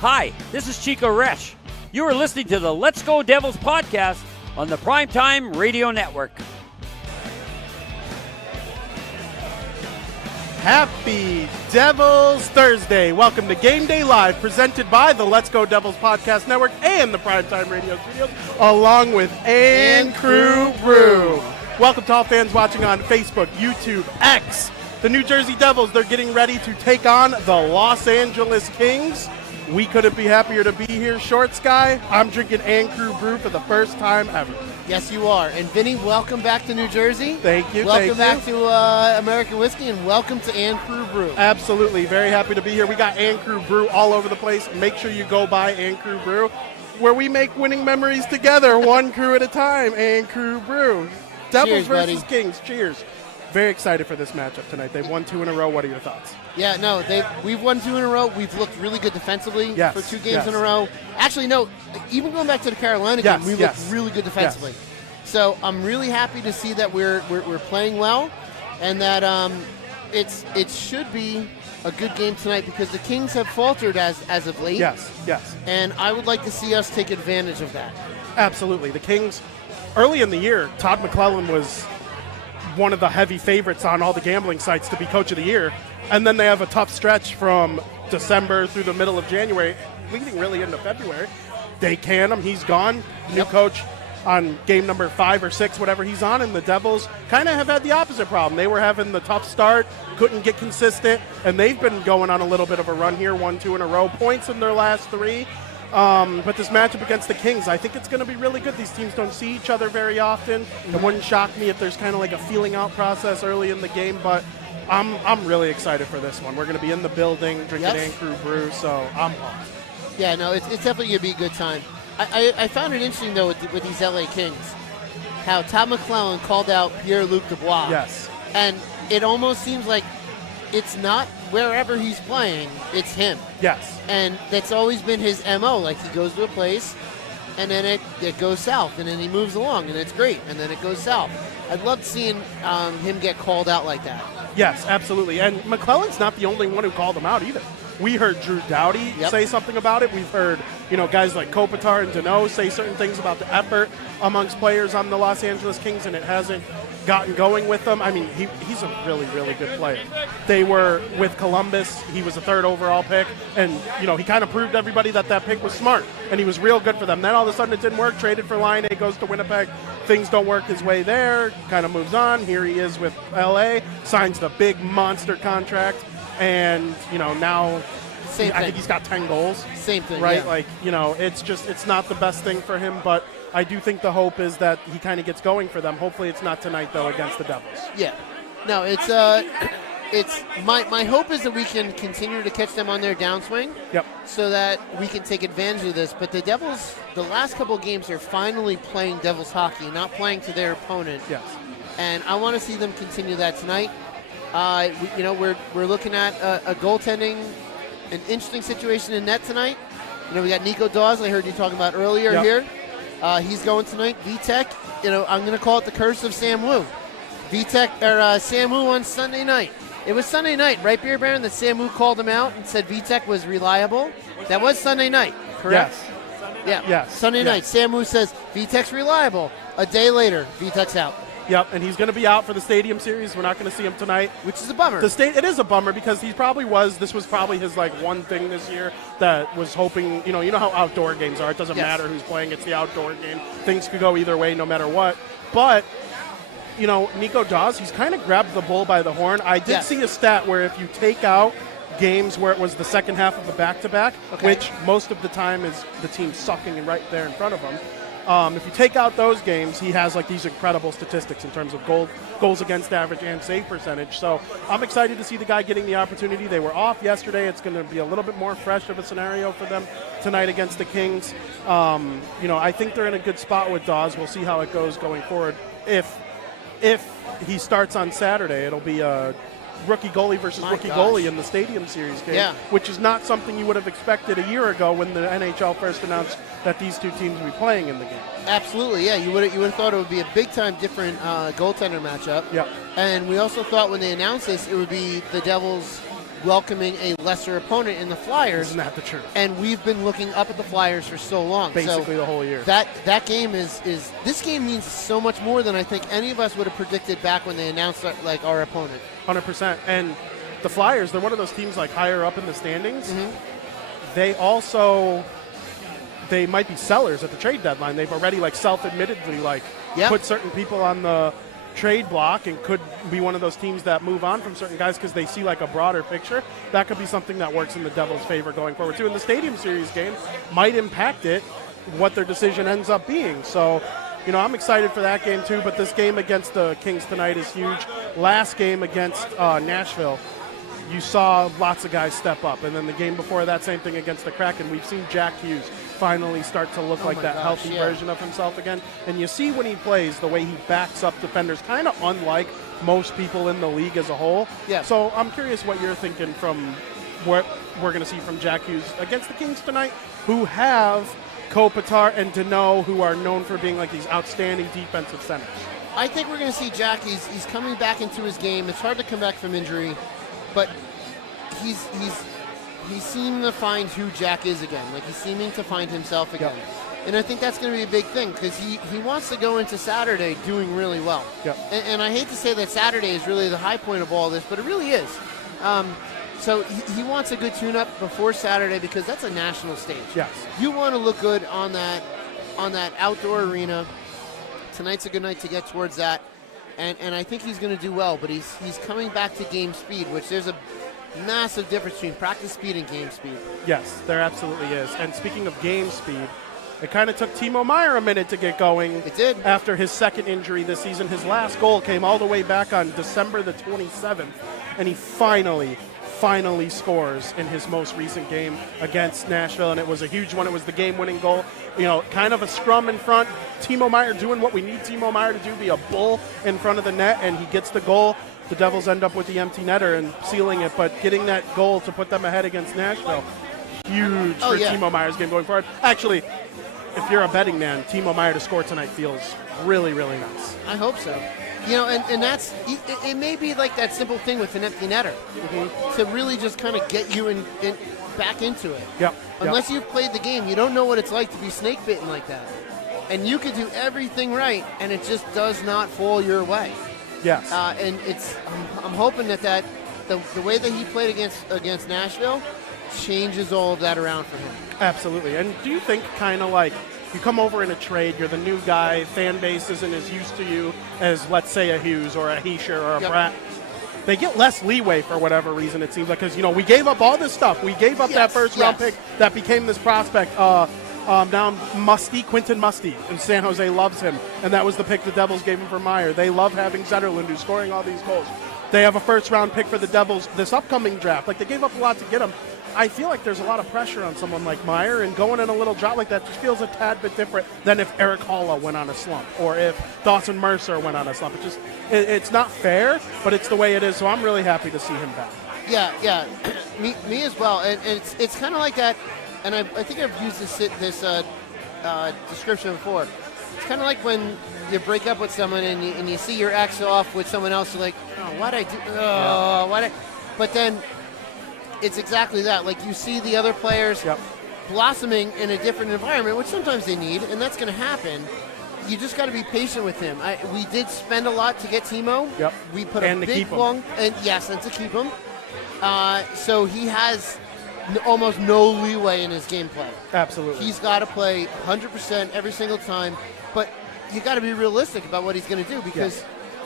Hi, this is Chico Resch. You are listening to the Let's Go Devils podcast on the Primetime Radio Network. Happy Devils Thursday. Welcome to Game Day Live, presented by the Let's Go Devils Podcast Network and the Primetime Radio Studios, along with And Crew Brew. Welcome to all fans watching on Facebook, YouTube, X. The New Jersey Devils, they're getting ready to take on the Los Angeles Kings. We couldn't be happier to be here. Short Sky, I'm drinking And Crew Brew for the first time ever. Yes, you are. And Vinnie, welcome back to New Jersey. Thank you. Welcome back to American Whiskey, and welcome to And Crew Brew. Absolutely. Very happy to be here. We got And Crew Brew all over the place. Make sure you go by And Crew Brew, where we make winning memories together, one crew at a time. And Crew Brew. Devils versus Kings. Cheers. Very excited for this matchup tonight. They've won 2 in a row. What are your thoughts? Yeah, no, we've won 2 in a row. We've looked really good defensively for 2 games in a row. Actually, no, even going back to the Carolina game, we looked really good defensively. Yes. So I'm really happy to see that we're playing well, and that it should be a good game tonight, because the Kings have faltered as of late. Yes. And I would like to see us take advantage of that. Absolutely. The Kings, early in the year, Todd McClellan was one of the heavy favorites on all the gambling sites to be Coach of the Year. And then they have a tough stretch from December through the middle of January, leading really into February. They can him. He's gone. New coach on game number 5 or 6, whatever he's on, and the Devils kind of have had the opposite problem. They were having the tough start, couldn't get consistent, and they've been going on a little bit of a run here, 1-2 in a row, points in their last 3. But this matchup against the Kings, I think it's going to be really good. These teams don't see each other very often. It wouldn't shock me if there's kind of like a feeling out process early in the game, but I'm really excited for this one. We're going to be in the building drinking And Crew Brew, so I'm pumped. Yeah, no, it's definitely going to be a good time. I found it interesting, though, with these LA Kings, how Todd McClellan called out Pierre-Luc Dubois. Yes. And it almost seems like it's not wherever he's playing, it's him. Yes. And that's always been his MO. Like, he goes to a place, and then it goes south, and then he moves along, and it's great, and then it goes south. I'd love seeing him get called out like that. Yes, absolutely. And McClellan's not the only one who called him out either. We heard Drew Doughty say something about it. We've heard, guys like Kopitar and Deneau say certain things about the effort amongst players on the Los Angeles Kings, and it hasn't gotten going with them. I mean, he's a really, really good player. They were with Columbus. He was a 3rd overall pick, and, he kind of proved everybody that pick was smart, and he was real good for them. Then all of a sudden it didn't work. Traded for Line A, goes to Winnipeg. Things don't work his way there. Kind of moves on. Here he is with LA, signs the big monster contract, and, now I think he's got 10 goals. Same thing, right? Yeah. It's not the best thing for him, but I do think the hope is that he kind of gets going for them. Hopefully it's not tonight, though, against the Devils. Yeah. No, it's my hope is that we can continue to catch them on their downswing. Yep. So that we can take advantage of this. But the Devils, the last couple of games, are finally playing Devils hockey, not playing to their opponent. Yes. And I want to see them continue that tonight. We're looking at a goaltending, an interesting situation in net tonight. We got Nico Dawes, I heard you talking about earlier here. He's going tonight. Vitek, I'm going to call it the curse of Sam Wu. Sam Wu on Sunday night. It was Sunday night, right, Beer Baron, that Sam Wu called him out and said Vitek was reliable? That was Sunday night, correct? Yes. Yeah. Sunday night. Sam Wu says Vitek's reliable. A day later, Vitek's out. Yep, and he's going to be out for the Stadium Series. We're not going to see him tonight, which is a bummer. It is a bummer, because this was probably his one thing this year that was hoping. You know how outdoor games are. It doesn't matter who's playing. It's the outdoor game. Things could go either way, no matter what. But Nico Dawes, he's kind of grabbed the bull by the horn. I did see a stat where if you take out games where it was the second half of a back-to-back, which most of the time is the team sucking right there in front of him. If you take out those games, he has these incredible statistics in terms of goals against average and save percentage. So I'm excited to see the guy getting the opportunity. They were off yesterday. It's going to be a little bit more fresh of a scenario for them tonight against the Kings. I think they're in a good spot with Dawes. We'll see how it goes going forward. If he starts on Saturday, it'll be a rookie goalie versus goalie in the Stadium Series game, which is not something you would have expected a year ago when the NHL first announced that these two teams would be playing in the game. Absolutely, yeah. You would have thought it would be a big-time different goaltender matchup. Yeah. And we also thought when they announced this, it would be the Devils welcoming a lesser opponent in the Flyers. Isn't that the truth? And we've been looking up at the Flyers for so long. Basically the whole year. That game is this game means so much more than I think any of us would have predicted back when they announced our opponent. 100%. And the Flyers, they're one of those teams like higher up in the standings. Mm-hmm. They might be sellers at the trade deadline. They've already like self-admittedly put certain people on the trade block and could be one of those teams that move on from certain guys because they see like a broader picture. That could be something that works in the Devils' favor going forward too. And the Stadium Series game might impact it, what their decision ends up being. So, I'm excited for that game too, but this game against the Kings tonight is huge. Last game against Nashville, you saw lots of guys step up. And then the game before that, same thing against the Kraken. We've seen Jack Hughes finally start to look like that healthy version of himself again. And you see when he plays the way he backs up defenders, kind of unlike most people in the league as a whole. Yeah. So I'm curious what you're thinking from what we're going to see from Jack Hughes against the Kings tonight, who have Kopitar and Deneau, who are known for being like these outstanding defensive centers. I think we're going to see Jack. He's coming back into his game. It's hard to come back from injury, but he's seeming to find who Jack is again. Like he's seeming to find himself again. Yep. And I think that's going to be a big thing because he wants to go into Saturday doing really well. Yep. And I hate to say that Saturday is really the high point of all this, but it really is. So he wants a good tune-up before Saturday because that's a national stage. Yes. You want to look good on that outdoor arena. Tonight's a good night to get towards that. And I think he's going to do well, but he's coming back to game speed, which there's a massive difference between practice speed and game speed. Yes, there absolutely is. And speaking of game speed, it kind of took Timo Meier a minute to get going. It did. After his second injury this season. His last goal came all the way back on December the 27th, and he finally scores in his most recent game against Nashville, and it was a huge one. It was the game-winning goal. Kind of a scrum in front. Timo Meier doing what we need Timo Meier to do, be a bull in front of the net, and he gets the goal. The Devils end up with the empty netter and sealing it, but getting that goal to put them ahead against Nashville, huge for Timo Meier's game going forward. Actually, if you're a betting man, Timo Meier to score tonight feels really, really nice. I hope so. And that's it may be like that simple thing with an empty netter to really just kind of get you in back into it. Yep. Unless you've played the game, you don't know what it's like to be snake bitten like that. And you could do everything right, and it just does not fall your way. Yes. And I'm hoping that the way that he played against Nashville changes all of that around for him. Absolutely. And do you think kind of like you come over in a trade, you're the new guy, fan base isn't as used to you as, let's say, a Hughes or a Heischer or a Bratt. They get less leeway for whatever reason, it seems like, because, we gave up all this stuff. We gave up that first-round pick that became this prospect. Now Quinton Musty, and San Jose loves him, and that was the pick the Devils gave him for Meier. They love having Zetterlund, who's scoring all these goals. They have a first-round pick for the Devils this upcoming draft. Like, they gave up a lot to get him. I feel like there's a lot of pressure on someone like Meier, and going in a little drop like that just feels a tad bit different than if Eric Halla went on a slump or if Dawson Mercer went on a slump. It's not fair, but it's the way it is, so I'm really happy to see him back. Yeah, me as well. And it's kind of like that, and I think I've used this description before. It's kind of like when you break up with someone and you see your ex off with someone else, you're like, oh, why'd I do? Oh, why'd I? But then it's exactly that. Like you see the other players blossoming in a different environment, which sometimes they need, and that's going to happen. You just got to be patient with him. We did spend a lot to get Timo. Yep. We put and a big long, and to keep him. So he has almost no leeway in his gameplay. Absolutely. He's got to play 100% every single time, but you got to be realistic about what he's going to do because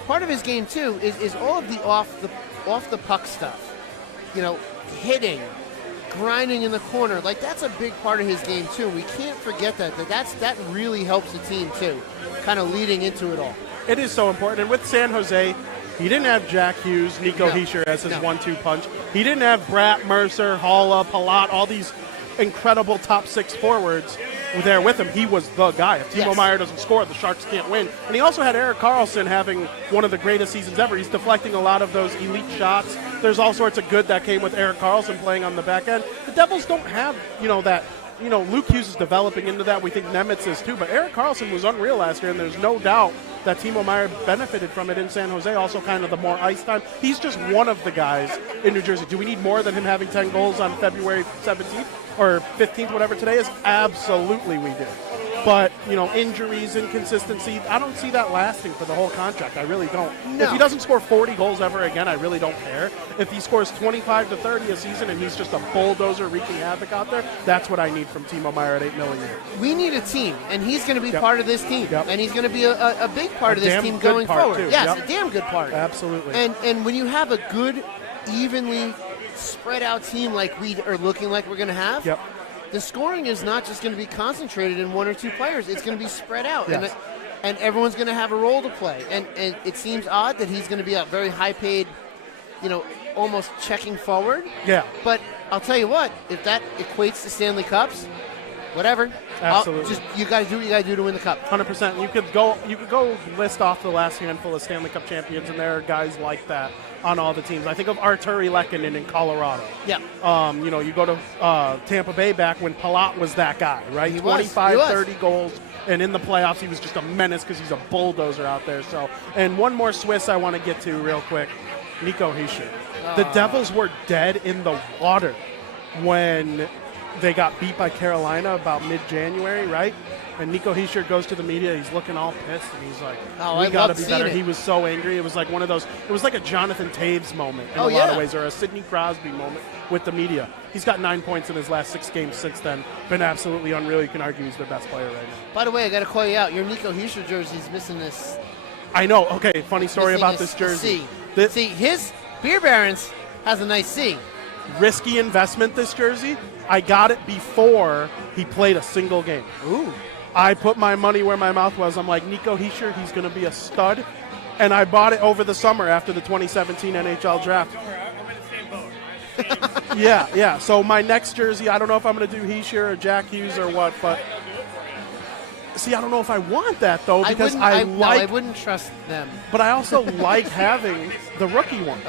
part of his game too is all of the off the puck stuff. Hitting, grinding in the corner, like that's a big part of his game too. We can't forget that really helps the team too, kind of leading into it all. It is so important. And with San Jose, he didn't have Jack Hughes, Nico Heischer as his 1-2 punch. He didn't have Bratt, Mercer, Halla, Palat, all these incredible top six forwards there with him. He was the guy. If Timo Meier doesn't score, the Sharks can't win. And he also had Erik Karlsson having one of the greatest seasons ever. He's deflecting a lot of those elite shots. There's all sorts of good that came with Erik Karlsson playing on the back end. The Devils don't have, that. Luke Hughes is developing into that. We think Nemitz is too. But Erik Karlsson was unreal last year, and there's no doubt that Timo Meier benefited from it in San Jose, also kind of the more ice time. He's just one of the guys in New Jersey. Do we need more than him having 10 goals on February 17th or 15th, whatever today is? Absolutely we do. But, injuries, inconsistency, I don't see that lasting for the whole contract. I really don't. No. If he doesn't score 40 goals ever again, I really don't care. If he scores 25 to 30 a season and he's just a bulldozer wreaking havoc out there, that's what I need from Timo Meier at $8 million a year. We need a team, and he's going to be Yep. part of this team. Yep. And he's going to be a big part of this damn team good going part, forward. too. Yes, Yep. a damn good part. Absolutely. And when you have a good, evenly spread out team like we are looking like we're going to have, Yep. the scoring is not just going to be concentrated in one or two players. It's going to be spread out. Yes. And everyone's going to have a role to play. And it seems odd that he's going to be a very high-paid, almost checking forward. Yeah. But I'll tell you what, if that equates to Stanley Cups, whatever. Absolutely. You got to do what you got to do to win the cup. 100%. You could go list off the last handful of Stanley Cup champions, and there are guys like that on all the teams. I think of Arturi Lehkonen in Colorado. Yeah. You go to Tampa Bay back when Palat was that guy, right? He 25, was. 30 goals, and in the playoffs he was just a menace because he's a bulldozer out there. So, and one more Swiss I want to get to real quick, Nico Hischier. The Devils were dead in the water when they got beat by Carolina about mid-January, right? And Nico Hischier goes to the media. He's looking all pissed, and he's like, "We got to be better." He was so angry. It was like one of those. It was like a Jonathan Taves moment in a lot of ways, or a Sidney Crosby moment with the media. He's got 9 points in his last 6 games since then. Been absolutely unreal. You can argue he's their best player right now. By the way, I got to call you out. Your Nico Hischier jersey's missing this. I know. Okay, funny story about this jersey. See, his Beer Barons has a nice C. Risky investment, this jersey. I got it before he played a single game. Ooh. I put my money where my mouth was. I'm like, Nico Hischier, he's going to be a stud. And I bought it over the summer after the 2017 NHL draft. I'm in the same boat. Yeah. So my next jersey, I don't know if I'm going to do Hischier or Jack Hughes or what, but see, I don't know if I want that though because I wouldn't trust them. But I also like having the rookie one.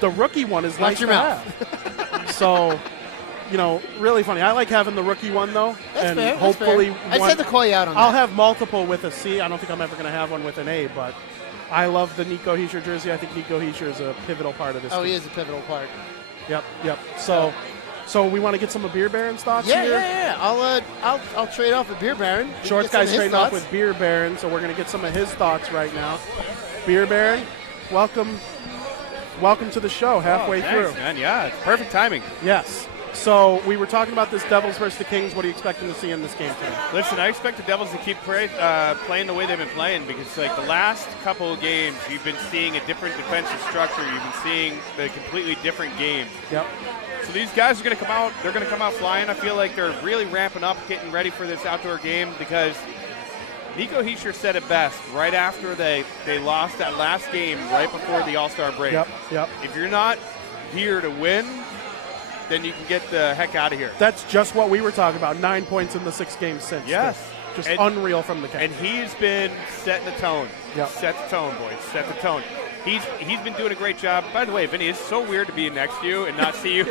The rookie one is nice your to mouth. have. So, really funny. I like having the rookie one though, That's and fair, hopefully that's fair. I said to call you out on I'll that. have multiple with a C. I don't think I'm ever going to have one with an A, but I love the Nico Hischier jersey. I think Nico Hischier is a pivotal part of this. Oh, team. he is a pivotal part. Yep. So we want to get some of Beer Baron's thoughts here. Yeah. I'll trade off a Beer Baron. You can Shorts get some of guy's his trading off thoughts. with Beer Baron, so we're going to get some of his thoughts right now. Beer Baron, welcome to the show halfway through. Thanks, man. Yeah, it's perfect timing. Yes. So we were talking about this Devils versus the Kings. What are you expecting to see in this game today? Listen, I expect the Devils to keep playing the way they've been playing because, like, the last couple of games, you've been seeing a different defensive structure. You've been seeing a completely different game. Yep. So these guys are going to come out. They're going to come out flying. I feel like they're really ramping up, getting ready for this outdoor game because Nico Hischier said it best right after they lost that last game right before the All-Star break. Yep. If you're not here to win, then you can get the heck out of here. That's just what we were talking about. 9 points in the 6 games since. Yes. Just unreal from the Kings. And he's been setting the tone. Yep. Set the tone, boys. Set the tone. He's been doing a great job. By the way, Vinnie, it's so weird to be next to you and not see you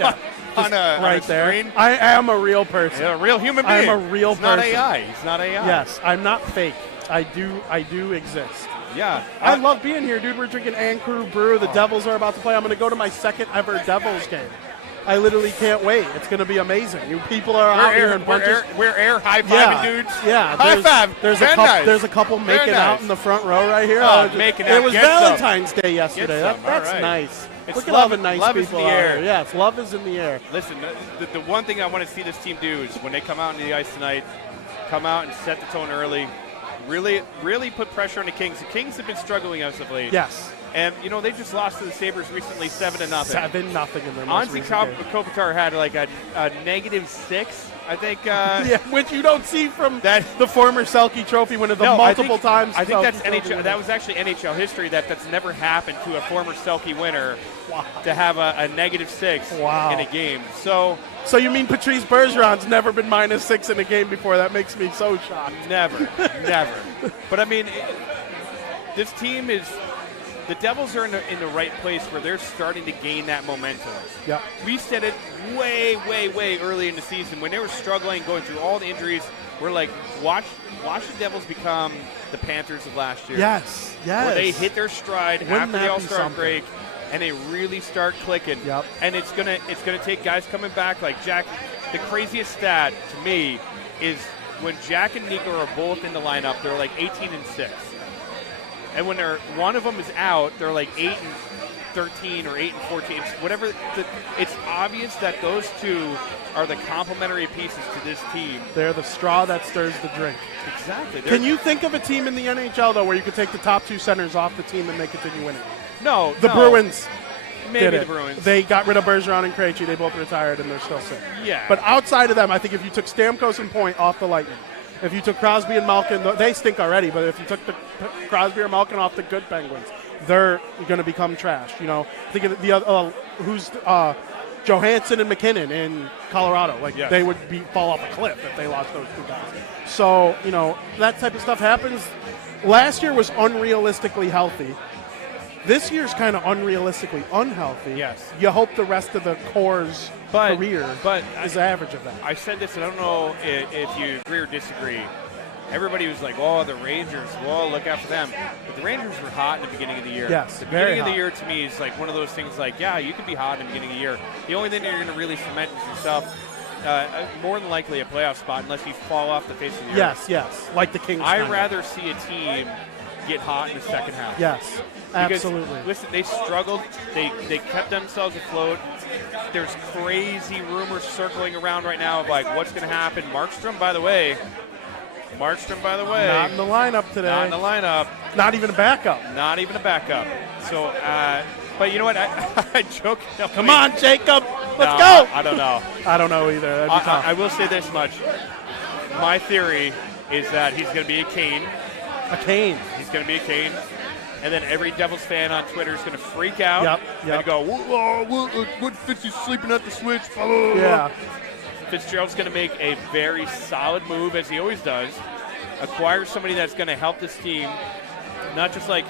on a there. screen. I am a real person. Yeah, a real human being. I'm a real He's person. not AI. He's not AI. Yes, I'm not fake. I do exist. Yeah. I love being here, dude. We're drinking Crew Brew. The Devils are about to play. I'm going to go to my second ever Devils game. I literally can't wait. It's going to be amazing. You people are out here in bunches. We're air high-fiving dudes. Yeah. High five. There's a couple making out in the front row right here. Making out. It was Valentine's Day yesterday. That's right. Nice. It's Look at love, all the nice love people is in the air. out here. Yes, love is in the air. Listen, the one thing I want to see this team do is when they come out into the ice tonight, come out and set the tone early. Really put pressure on the Kings. The Kings have been struggling as of late. Yes. And, they just lost to the Sabres recently 7-0. 7-0 in their most Anze recent game. Kopitar had like a -6, I think. Yeah, which you don't see from the former Selke Trophy winner multiple times. I think that's NHL. That was actually NHL history. That's never happened to a former Selke winner to have a -6 in a game. So you mean Patrice Bergeron's never been -6 in a game before? That makes me so shocked. Never. But I mean, this team is. The Devils are in the right place where they're starting to gain that momentum. Yeah. We said it way early in the season when they were struggling, going through all the injuries. We're like, watch the Devils become the Panthers of last year. Yes. Where they hit their stride Wouldn't after the that be All-Star something? break, and they really start clicking. Yep. And it's gonna take guys coming back like Jack. The craziest stat to me is when Jack and Nico are both in the lineup, they're like 18-6. And when one of them is out, they're like 8-13 or 8-14, whatever. It's obvious that those two are the complementary pieces to this team. They're the straw that stirs the drink. Exactly. Can you think of a team in the NHL, though, where you could take the top two centers off the team and they continue winning? No. The Bruins Maybe did the it. Bruins. They got rid of Bergeron and Krejci. They both retired, and they're still sick. Yeah. But outside of them, I think if you took Stamkos and Point off the Lightning, if you took Crosby and Malkin, they stink already, but if you took the Crosby or Malkin off the good Penguins, they're going to become trash. You know, think of the other, who's Johansson and McKinnon in Colorado. Like, yes. they would fall off a cliff if they lost those two guys. So, you know, that type of stuff happens. Last year was unrealistically healthy. This year's kind of unrealistically unhealthy. Yes. You hope the rest of the core's career is average of that. I said this, and I don't know if you agree or disagree. Everybody was like, oh, the Rangers, well, look out for them. But the Rangers were hot in the beginning of the year. Yes, the very beginning of the hot. year to me is like one of those things like, yeah, you can be hot in the beginning of the year. The only thing that you're going to really cement is yourself, more than likely a playoff spot unless you fall off the face of the earth. Yes, like the Kings. I'd rather see a team get hot in the second half. Yes, because, absolutely. Listen, they struggled. They kept themselves afloat. There's crazy rumors circling around right now of like what's going to happen. Markstrom, by the way. Not in the lineup today. Not in the lineup. Not even a backup. Not even a backup. So, but you know what? I joke. Come on, Jacob. Let's go. go. I don't know. I don't know either. That'd be tough. I will say this much. My theory is that he's going to be a Kane. A Kane. He's going to be a Kane. And then every Devils fan on Twitter is going to freak out and go, what Fitzy's sleeping at the switch? Yeah. Fitzgerald's going to make a very solid move, as he always does. Acquire somebody that's going to help this team, not just like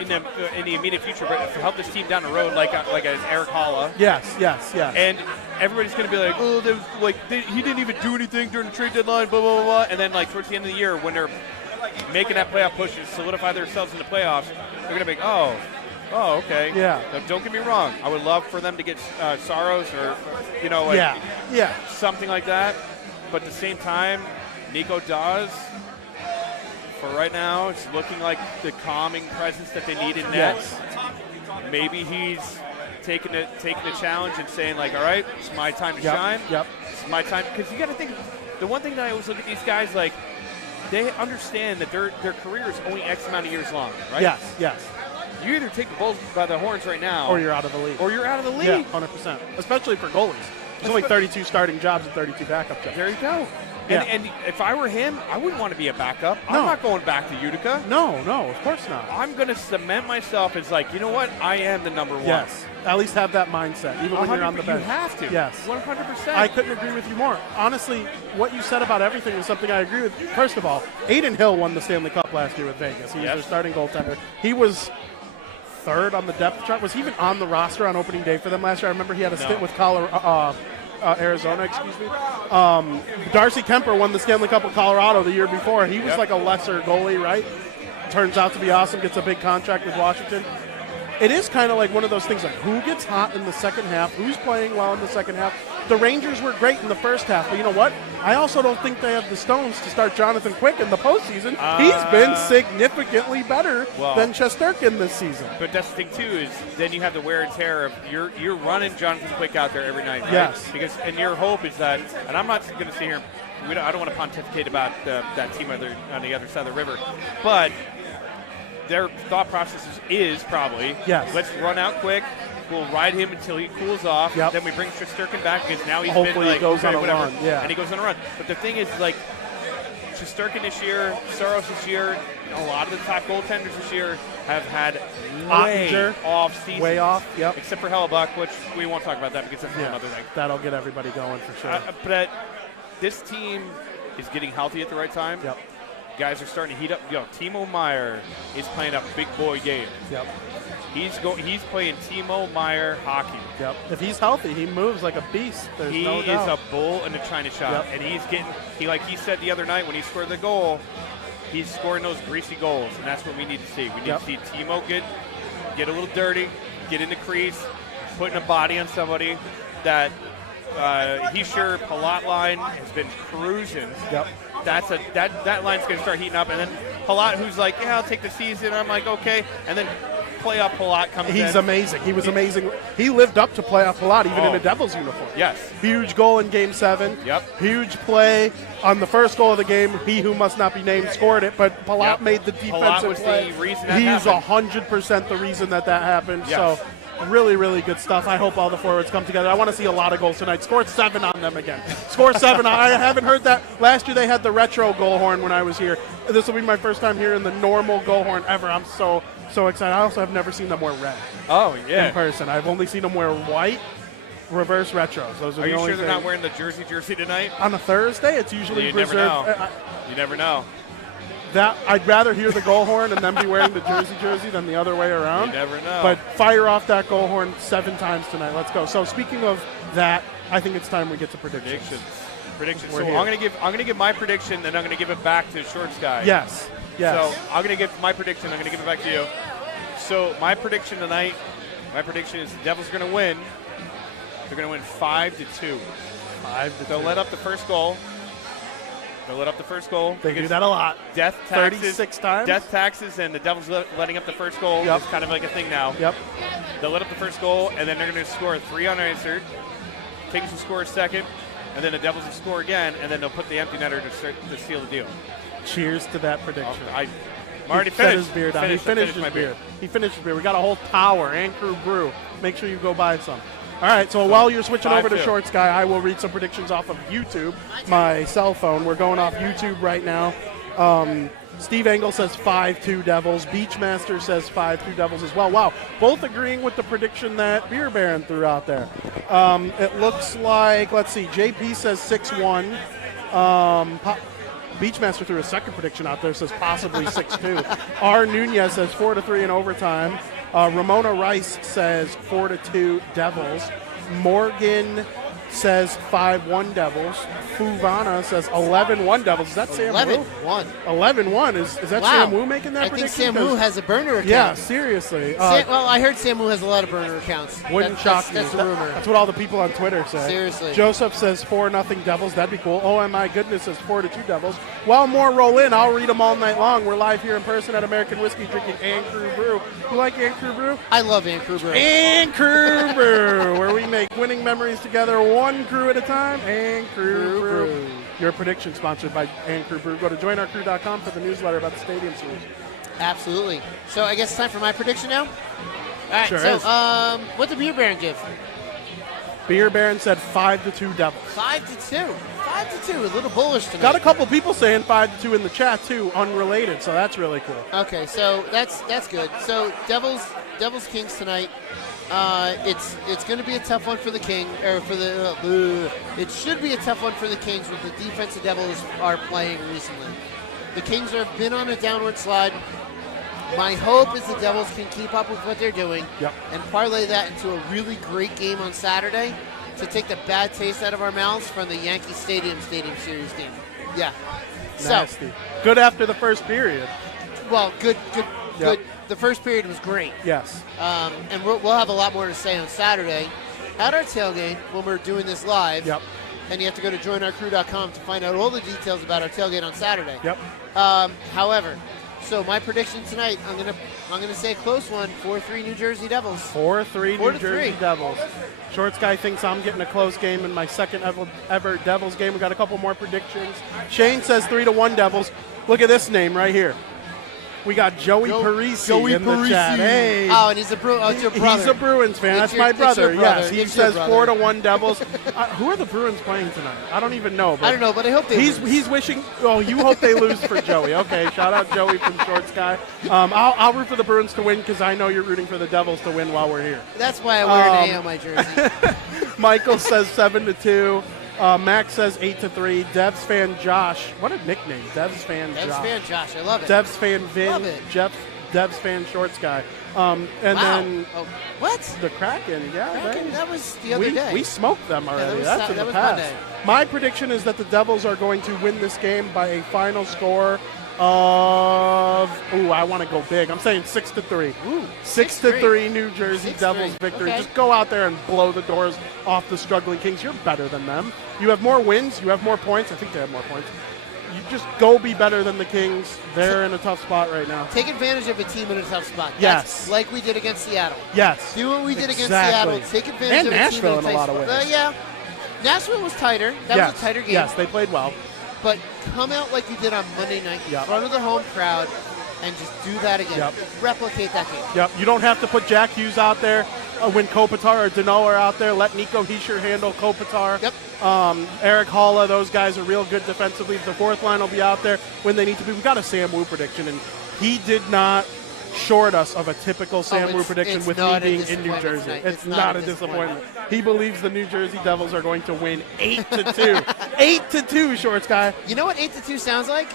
in the immediate future, but help this team down the road, like as Eric Holla. Yes. And everybody's going to be like, oh, there was, like he didn't even do anything during the trade deadline, blah, blah, blah, blah. And then like towards the end of the year, when they're making that playoff push to solidify themselves in the playoffs, they're going to be like, oh, okay. Yeah. Now, don't get me wrong. I would love for them to get Saros or, something like that. But at the same time, Nico Dawes, for right now, it's looking like the calming presence that they need in net. Yes. Maybe he's taking the challenge and saying, like, all right, it's my time to shine. Yep. It's my time. Because you got to think, the one thing that I always look at these guys, like, they understand that their career is only X amount of years long, right? Yes. You either take the Bulls by the horns right now, Or you're out of the league. Yeah, 100%. Especially for goalies. There's only 32 starting jobs and 32 backup jobs. There you go. Yeah. And if I were him, I wouldn't want to be a backup. No. I'm not going back to Utica. No, of course not. I'm going to cement myself as like, you know what? I am the number one. Yes. At least have that mindset, even when you're on the bench. You have to. Yes. 100%. I couldn't agree with you more. Honestly, what you said about everything is something I agree with. First of all, Aiden Hill won the Stanley Cup last year with Vegas. He was their starting goaltender. He was third on the depth chart. Was he even on the roster on opening day for them last year? I remember he had a stint with Arizona, Darcy Kemper won the Stanley Cup with Colorado the year before. He was like a lesser goalie, right? Turns out to be awesome, gets a big contract with Washington. It is kind of like one of those things like who gets hot in the second half, who's playing well in the second half. The Rangers were great in the first half, but you know what? I also don't think they have the stones to start Jonathan Quick in the postseason. He's been significantly better than Shesterkin this season. But that's the thing, too, is then you have the wear and tear of you're running Jonathan Quick out there every night, right? Yes. And your hope is that, and I'm not going to sit here, I don't want to pontificate about that team on the other side of the river, but their thought process is probably, let's run out Quick. We'll ride him until he cools off. Yep. Then we bring Shesterkin back because now he's Hopefully been like, he goes on a whatever. run. Yeah. And he goes on a run. But the thing is, like, Shesterkin this year, Saros this year, a lot of the top goaltenders this year have had way off season. Way off, yep. Except for Hellebuck, which we won't talk about that because that's another thing. That'll get everybody going for sure. But this team is getting healthy at the right time. Yep. Guys are starting to heat up. Timo Meier is playing a big boy game. Yep. He's playing Timo Meier hockey. Yep. If he's healthy, he moves like a beast. There's no doubt. He is a bull in a china shop. Yep. And he's getting, like he said the other night when he scored the goal, he's scoring those greasy goals, and that's what we need to see. We need to see Timo get a little dirty, get in the crease, putting a body on somebody. That Heischer Palat line has been cruising. Yep. That line's going to start heating up, and then Palat, who's like, yeah, I'll take the season. I'm like, okay, and then playoff Palat comes in. He's amazing. He was amazing. He lived up to playoff Palat, even in a Devils uniform. Yes. Huge goal in Game 7. Yep. Huge play on the first goal of the game. He who must not be named scored it, but Palat made the defensive play. The reason that He's happened. 100% the reason that happened. Yes. So really, really good stuff. I hope all the forwards come together. I want to see a lot of goals tonight. Score 7 on them again. Score 7. I haven't heard that. Last year they had the retro goal horn when I was here. This will be my first time hearing the normal goal horn ever. I'm so excited. I also have never seen them wear red. Oh, yeah. In person. I've only seen them wear white, reverse retros. Those are you the only sure they're things. not wearing the jersey tonight? On a Thursday, it's usually You reserved. never know. You never know. That I'd rather hear the goal horn and them be wearing the jersey than the other way around. You never know. But fire off that goal horn 7 times tonight. Let's go. So speaking of that, I think it's time we get to predictions. Predictions. We're So here. I'm gonna give my prediction, and I'm gonna give it back to Shorts Guy. Yes. So I'm gonna give my prediction. I'm gonna give it back to you. So my prediction tonight, is the Devils are gonna win. They're gonna win 5-2. 5-2. They'll let up the first goal. They do that a lot. Death taxes, 36 times. Death taxes, and the Devils letting up the first goal is kind of like a thing now. Yep. They'll let up the first goal, and then they're going to score 3 unanswered. Kings will score a second, and then the Devils will score again, and then they'll put the empty netter to seal the deal. Cheers to that prediction. I'm already He set finished. his beer down. He finished his beer. He finished his beer. We got a whole tower, and Crew Brew. Make sure you go buy some. All right, so while you're switching over to 5-2. Shorts Guy, I will read some predictions off of YouTube, my cell phone. We're going off YouTube right now. Steve Engel says 5-2 Devils. Beachmaster says 5-2 Devils as well. Wow, both agreeing with the prediction that Beer Baron threw out there. It looks like, let's see, JP says 6-1. Beachmaster threw a second prediction out there, says possibly 6-2. R. Nunez says 4-3 in overtime. Ramona Rice says 4-2 Devils. Morgan says 5-1 Devils. Fuvana says 11-1 Devils. Is that Sam Wu? 11-1. 11-1 is that Wow. Sam Wu making that I think prediction? Sam Wu has a burner account. Yeah, seriously. Well, I heard Sam Wu has a lot of burner accounts. Wouldn't shock me. That's a rumor. That's what all the people on Twitter say. Seriously. Joseph says 4-0 Devils. That'd be cool. Oh my goodness says 4-2 Devils. While more roll in, I'll read them all night long. We're live here in person at American Whiskey drinking And Crew Brew. You like And Crew Brew? I love Ann Kruber. And Crew Brew, where we make winning memories together, one crew at a time. And Crew Brew. Your prediction sponsored by And Crew Brew. Go to joinourcrew.com for the newsletter about the Stadium Series. Absolutely. So I guess it's time for my prediction now. All right. Sure so is. what did Beer Baron give? Beer Baron said 5-2 Devils. 5-2. 5-2. A little bullish tonight. Got a couple people saying 5-2 in the chat too, unrelated. So that's really cool. Okay, so that's good. So Devils Kings tonight. It's going to be a tough one for the King, or for the. It should be a tough one for the Kings with the defense the Devils are playing recently. The Kings have been on a downward slide. My hope is the Devils can keep up with what they're doing and parlay that into a really great game on Saturday to take the bad taste out of our mouths from the Yankee Stadium Series game. Yeah. Nasty. So, Good after the first period. well, good. The first period was great. Yes. And we'll have a lot more to say on Saturday at our tailgate when we're doing this live. Yep. And you have to go to joinourcrew.com to find out all the details about our tailgate on Saturday. Yep. However, so my prediction tonight, I'm gonna say a close one, 4-3 New Jersey Devils. 4-3 New 4-3. Jersey Devils. Shorts Guy thinks I'm getting a close game in my second ever Devils game. We got a couple more predictions. Shane says 3-1 Devils. Look at this name right here. We got Joey Parise in the chat. Hey. Oh, and he's a it's your brother. He's a Bruins fan. It's That's my brother. it's your brother. Yes, he It's your says brother. 4-1 Devils. Who are the Bruins playing tonight? I don't even know. But I don't know, but I hope they lose. He's wishing. Oh, you hope they lose for Joey. Okay, shout out Joey from Shorts Guy. I'll root for the Bruins to win because I know you're rooting for the Devils to win while we're here. That's why I wear an A on my jersey. Michael says 7-2. Max says 8-3. Devs fan Josh. What a nickname. Devs fan Devs Josh. fan Josh, I love it. Devs fan Vin. Love it. Devs fan Shorts Guy. And wow. then What? the Kraken. Yeah, Kraken, that was the other day. we smoked them already. was That's in that the was past. Monday. My prediction is that the Devils are going to win this game by a final score of, I want to go big. I'm saying 6-3. Ooh, 6-3 New Jersey 6-3. Devils victory. Okay. Just go out there and blow the doors off the struggling Kings. You're better than them. You have more wins. You have more points. I think they have more points. You just go be better than the Kings. They're in a tough spot right now. Take advantage of a team in a tough spot. Yes. That's like we did against Seattle. Yes. Do what we did against Exactly. Seattle. Take advantage And of Nashville a team in a lot of tight ways. spot. Yeah. Nashville was tighter. That was a tighter game. Yes, they played well. But come out like you did on Monday night in front of the home crowd and just do that again. Yep. Replicate that game. Yep. You don't have to put Jack Hughes out there when Kopitar or Danault are out there. Let Nico Hischier handle Kopitar. Yep. Eric Halla, those guys are real good defensively. The fourth line will be out there when they need to be. We've got a Sam Wu prediction, and he did not short us of a typical Sam Wu prediction with me being in New Jersey. It's not a disappointment. He believes the New Jersey Devils are going to win 8-2. 8-2, Shorts guy. You know what 8-2 sounds like?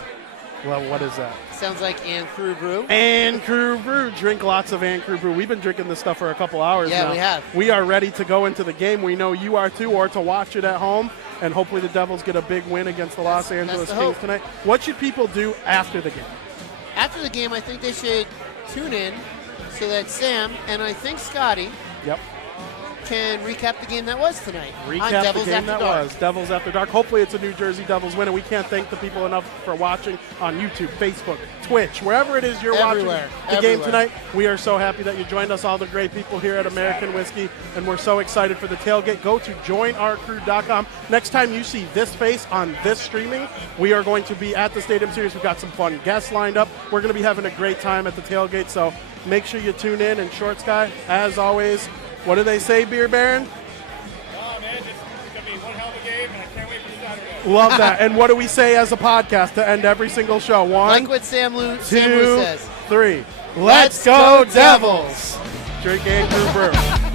Well, what is that? Sounds like Ann Crew Brew. Ann Crew Brew. Drink lots of Ann Crew Brew. We've been drinking this stuff for a couple hours now. Yeah, we have. We are ready to go into the game. We know you are too, or to watch it at home. And hopefully the Devils get a big win against the Los Angeles Kings hope. tonight. What should people do after the game? After the game, I think they should tune in so that Sam and I think Scotty can recap the game that was tonight. on Recap Devils the game After that Dark. was. Devils After Dark. Hopefully it's a New Jersey Devils win, and we can't thank the people enough for watching on YouTube, Facebook, Twitch, wherever it is you're Everywhere. watching the game tonight. We are so happy that you joined us, all the great people here at American Whiskey, and we're so excited for the tailgate. Go to joinourcrew.com. Next time you see this face on this streaming, we are going to be at the Stadium Series. We've got some fun guests lined up. We're going to be having a great time at the tailgate, so make sure you tune in. And Shorts Guy, as always, what do they say, Beer Baron? Love that. And what do we say as a podcast to end every single show? One, Like what Sam Lou 2, says. 3. Let's go, Devils! Drink Ann Crew Brew.